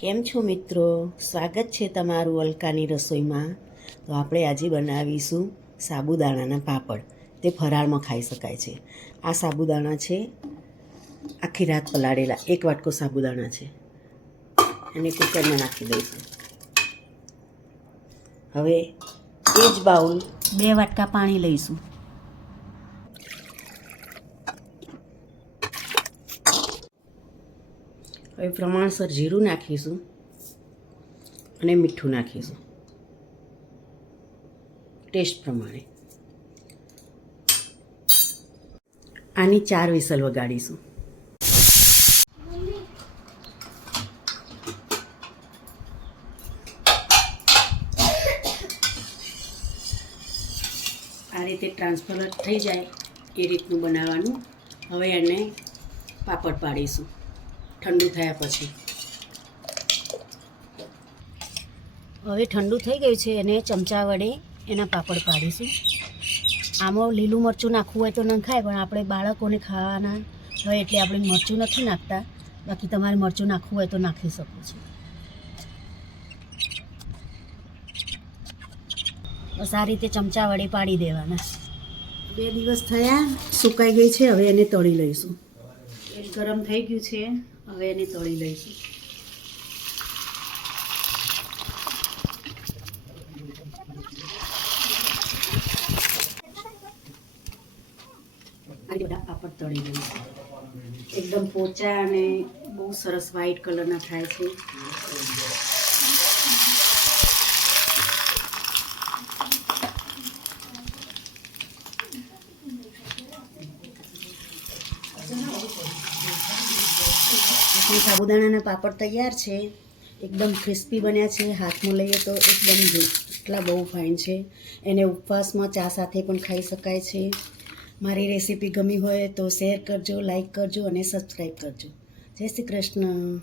કેમ છો મિત્રો? સ્વાગત છે તમારું અલકાની રસોઈમાં. તો આપણે આજે બનાવીશું સાબુદાણાના પાપડ. તે ફરાળમાં ખાઈ શકાય છે. આ સાબુદાણા છે આખી રાત પલાળેલા, 1 વાટકો સાબુદાણા છે. એને કુકરમાં નાખી દઈશું. હવે એ જ બાઉલ 2 વાટકા પાણી લઈશું. હવે પ્રમાણસર જીરું નાખીશું અને મીઠું નાખીશું ટેસ્ટ પ્રમાણે. આની 4 વિસલ વગાડીશું. આ રીતે ટ્રાન્સફર થઈ જાય એ રીતનું બનાવવાનું. હવે એને પાપડ પાડીશું ઠંડુ થયા પછી. હવે ઠંડુ થઈ ગયું છે એને ચમચા વડે એના પાપડ પાડીશું. આમાં લીલું મરચું નાખવું હોય તો નખાય, પણ આપણે બાળકોને ખાવાના હોય એટલે આપણે મરચું નથી નાખતા. બાકી તમારે મરચું નાખવું હોય તો નાખી શકો છો. બસ આ રીતે ચમચા વડે પાડી દેવાના. 2 દિવસ થયા, સુકાઈ ગઈ છે. હવે એને તળી લઈશું. તેલ ગરમ થઈ ગયું છે, હવે એને તળી લઈશું. આ બધા પાપડ તળી લઈશું. એકદમ પોચા અને બહુ સરસ વ્હાઈટ કલરના થાય છે. સાબુદાણાના પાપડ તૈયાર છે. એકદમ ક્રિસ્પી બન્યા છે. હાથમાં લઈએ તો એકદમ એટલા બહુ ફાઇન છે. એને ઉપવાસમાં ચા સાથે પણ ખાઈ શકાય છે. મારી રેસીપી ગમી હોય તો શેર કરજો, લાઈક કરજો અને સબસ્ક્રાઈબ કરજો. જય શ્રી કૃષ્ણ.